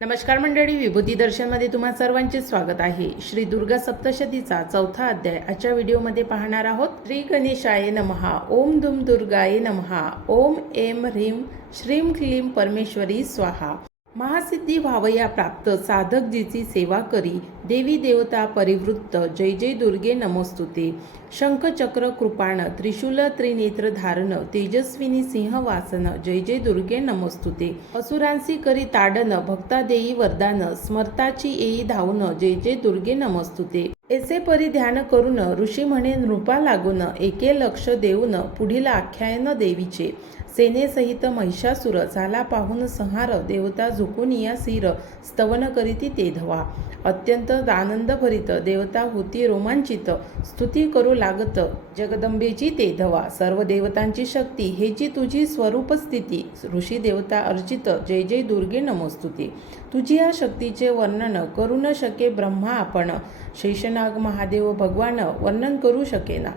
नमस्कार मंडळी विभूती दर्शनमध्ये तुम्हा सर्वांचे स्वागत आहे. श्री दुर्गा सप्तशतीचा चौथा अध्याय आजच्या व्हिडिओमध्ये पाहणार आहोत. श्री गणेशाय नमहा ओम दुम दुर्गाय नमहा ओम एम ह्रीम श्रीम क्लीम परमेश्वरी स्वाहा. महासिद्धी व्हावया प्राप्त साधकजीची सेवा करी देवी देवता परिवृत्त जय जय दुर्गे नमोस्तुते. शंखचक्र कृपाण त्रिशूल त्रिनेत्र धारण तेजस्विनी सिंह वासन जय जय दुर्गे नमोस्तुते. असुरांसी करी ताडन भक्ता देई वरदान स्मर्ताची येई धावून जय जय दुर्गे नमोस्तुते. एसे परी ध्यान करून ऋषी म्हणे नृपा लागून एके लक्ष देऊन पुढील आख्यायन देवीचे. सेनेसहित महिषासुर झाला पाहून संहार देवता झुकून या सिर स्तवन करीती ते धवा. अत्यंत आनंदभरित देवता होती रोमांचित. स्तुती करू लागत जगदंबेची ते धवा. सर्व देवतांची शक्ती हेची तुझी स्वरूप स्थिती. ऋषी देवता अर्चित जय जय दुर्गे नमोस्तुती. तुझी या शक्तीचे वर्णन करू न शके ब्रह्मा आपण. शेषनाग महादेव भगवान वर्णन करू शकेना.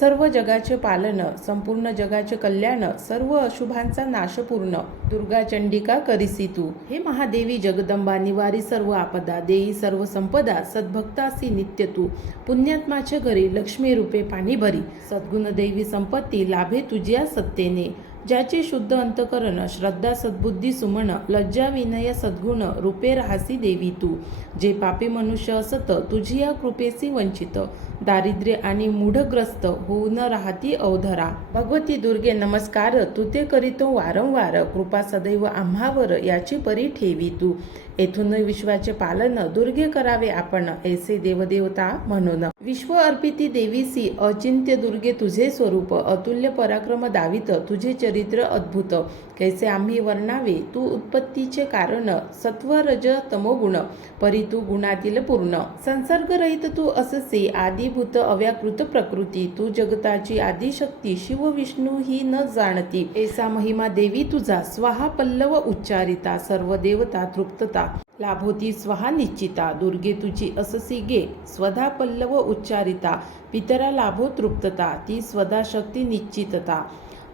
सर्व जगाचे पालन संपूर्ण जगाचे कल्याण सर्व अशुभांचा नाशपूर्ण. दुर्गा चंडिका करिसी तू. हे महादेवी जगदंबा निवारी सर्व आपदा देई सर्व संपदा सद्भक्तासी नित्य तू. पुण्यात्माच्या घरी लक्ष्मी रूपे पाणी भरी सद्गुण देवी संपत्ती लाभे तुझ्या सत्तेने. ज्याचे शुद्ध अंतकरण श्रद्धा सद्बुद्धी सुमन लज्जा विनय सद्गुण रूपे राहसी देवी तू. जे पापी मनुष्य असत तुझी या कृपेसी वंचित. दारिद्र्य आणि मूढग्रस्त होऊन राहती अवधरा. भगवती दुर्गे नमस्कार. तू ते करीतो वारंवार. कृपा सदैव आम्हावर याची परी ठेवी तू. येथून विश्वाचे पालन दुर्गे करावे आपण. ऐसे देवदेवता म्हणून. विश्व अर्पिती देवीसी अचिंत्य दुर्गे तुझे स्वरूप अतुल्य पराक्रम दावित तुझे चरित्र अद्भुत. कैसे आम्ही वर्णावे तू उत्पत्तीचे कारण सत्व रज तमोगुण परी तू गुणातील पूर्ण. संसर्गरहित तू अससे आदिभूत अव्याकृत प्रकृती तू जगताची आदिशक्ती शिव विष्णू ही न जाणती. ऐसा महिमा देवी तुझा स्वाहा पल्लव उच्चारिता सर्व देवता तृप्तता. लाभोती स्वहा निश्चिता दुर्गे तुझी अससी गे स्वधा पल्लव उच्चारिता पितरा लाभो तृप्तता ती स्वधा शक्ती निश्चितता.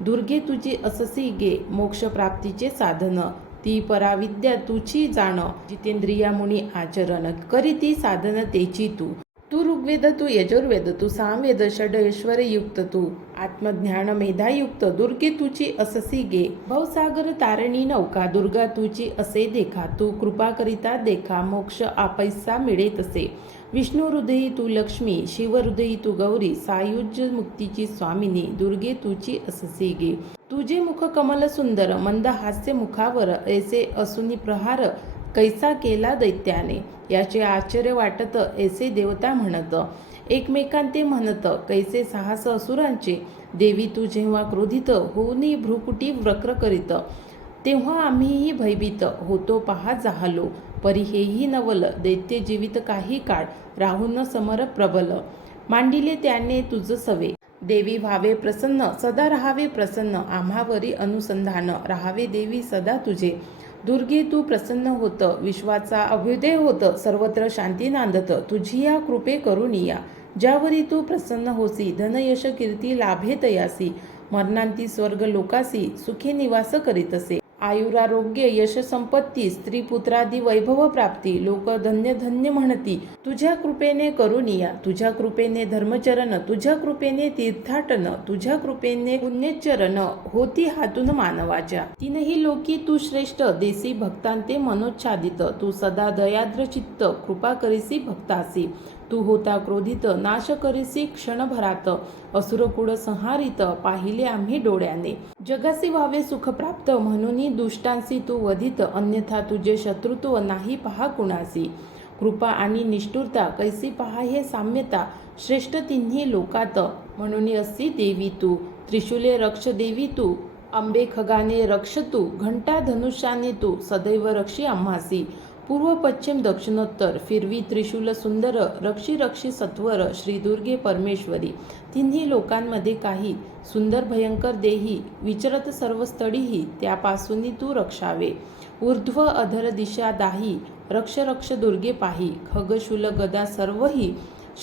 दुर्गे तुझी अससी गे मोक्ष प्राप्तीचे साधन ती पराविद्या तुझी जाण जितेंद्रिया मुनी आचरण करी ती साधन तेची तू. तू ऋग्वेद तू यजुर्वेद तू सामवेद षडेश्वर युक्त तू आत्मज्ञान मेधायुक्त दुर्गे तुची अससी गे भवसागर तारणी नौका दुर्गा तुची असे देखा तू कृपा करिता देखा मोक्ष आपैसा मिळे तसे. विष्णू हृदयी तू लक्ष्मी शिव हृदयी तू गौरी सायुज्य मुक्तीची स्वामिनी दुर्गे तुची अससी गे. तुझे मुख कमल सुंदर मंद हास्य मुखावर ऐसे असुनी प्रहार कैसा केला दैत्याने? याचे आश्चर्य वाटत ऐसे देवता म्हणत एकमेकांते म्हणत कैसे साहस असुरांचे? देवी तू जेव्हा क्रोधित होऊनही भ्रुकुटी वक्र करीत तेव्हा आम्हीही भयभीत होतो पहा जाहलो. परी हेही नवल दैत्य जीवित काही काळ राहून समर प्रबल. मांडिले त्याने तुझ सवे. देवी व्हावे प्रसन्न सदा राहावे प्रसन्न. आम्हावरी अनुसंधान राहावे देवी सदा तुझे. दुर्गे तू प्रसन्न होत विश्वाचा अभ्युदय होत सर्वत्र शांती नांदत तुझी या कृपे करुनिया ज्यावरी तू प्रसन्न होसी धनयश कीर्ती लाभे तयासी मरणांती स्वर्ग लोकासी सुखे निवास करीतसे आयुरारोग्य यश संपत्ती स्त्री पुत्रादी वैभव प्राप्ती. लोक धन्य धन्य म्हणती तुझ्या कृपेने करुनिया तुझ्या कृपेने धर्मचरण. तुझ्या कृपेने तीर्थाटन. तुझ्या कृपेने पुण्यचरण. होती हातून मानवाच्या. तीनही लोकी तू श्रेष्ठ. देसी भक्तांते मनोच्छादित. तू सदा दयाद्र चित्त. कृपा करीसी भक्तासी. तू होता क्रोधित नाश करीसी क्षणभरात. असुरकुळ संहारित पाहिले आम्ही डोळ्याने. जगासी व्हावे सुख प्राप्त दुष्टांसी तू वधित अन्यथा तुझे शत्रुत्व नाही पहा कुणासी कृपा आणि निष्ठुरता कैसी पहा हे साम्यता श्रेष्ठ तिन्ही लोकात. म्हणून असी देवी तू त्रिशूले रक्ष देवी तू आंबे खगाने रक्ष तू घंटा धनुष्याने तू सदैव रक्षी आम्हासी. पूर्व पश्चिम दक्षिणोत्तर फिरवी त्रिशूल सुंदर रक्षी रक्षी सत्वर श्री दुर्गे परमेश्वरी तिन्ही लोकांमध्ये काही सुंदर भयंकर देही विचरत सर्व स्थळीही त्यापासून तू रक्षावे. ऊर्ध्व अधर दिशा दाही रक्ष रक्ष दुर्गे पाही खगशूल गदा सर्वही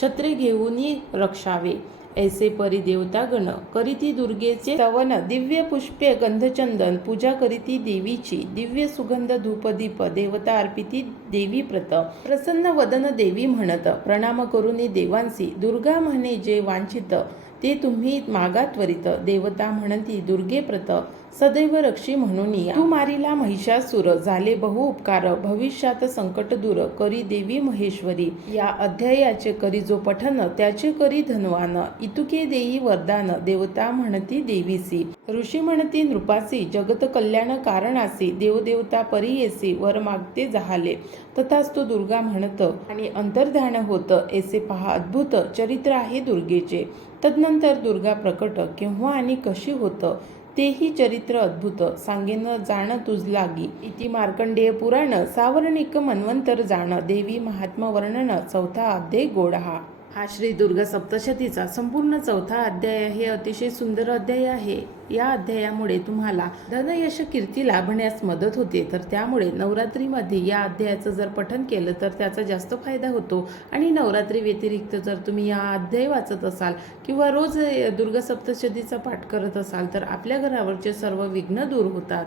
शत्रे घेऊनही रक्षावे. ऐसे परी देवता गण करीती दुर्गेचे स्तवन दिव्य पुष्पे गंधचंदन पूजा करीती देवीची दिव्य सुगंध धूपदीप देवता अर्पिती देवी प्रत प्रसन्न वदन देवी म्हणत प्रणाम करुनी देवांसी दुर्गा म्हणे जे वांछित ते तुम्ही मागा त्वरित देवता म्हणती दुर्गे प्रत सदैव रक्षी म्हणून तू मारिला महिषासुर झाले बहु उपकार भविष्यात संकट दूर करी देवी महेश्वरी या अध्यायाचे करी जो पठन त्याचे करी धनवान इतुके देई वरदान देवता म्हणती देवीसी. ऋषी म्हणती नृपासी जगत कल्याण कारणासी देवदेवता परी येसी वर मागते जहाले. तथाच तो दुर्गा म्हणत आणि अंतर्ध्यान होत एसे पहा अद्भुत चरित्र आहे दुर्गेचे. तदनंतर दुर्गा प्रकट केव्हा आणि कशी होत? तेही चरित्र अद्भुत सांगेन जाण तुझ लागी. इति मार्कंडेय पुराण सावर्णिक मन्वंतर जाण देवी महात्मा वर्णन चौथा अध्याय गोडहा. हा श्री दुर्गा सप्तशतीचा संपूर्ण चौथा अध्याय हे अतिशय सुंदर अध्याय आहे. या अध्यायामुळे तुम्हाला धनयश कीर्ती लाभण्यास मदत होते. तर त्यामुळे नवरात्रीमध्ये या अध्यायाचं जर पठन केलं तर त्याचा जास्त फायदा होतो. आणि नवरात्री व्यतिरिक्त जर तुम्ही या अध्याय वाचत असाल किंवा रोज दुर्गा सप्तशतीचा पाठ करत असाल तर आपल्या घरावरचे सर्व विघ्न दूर होतात.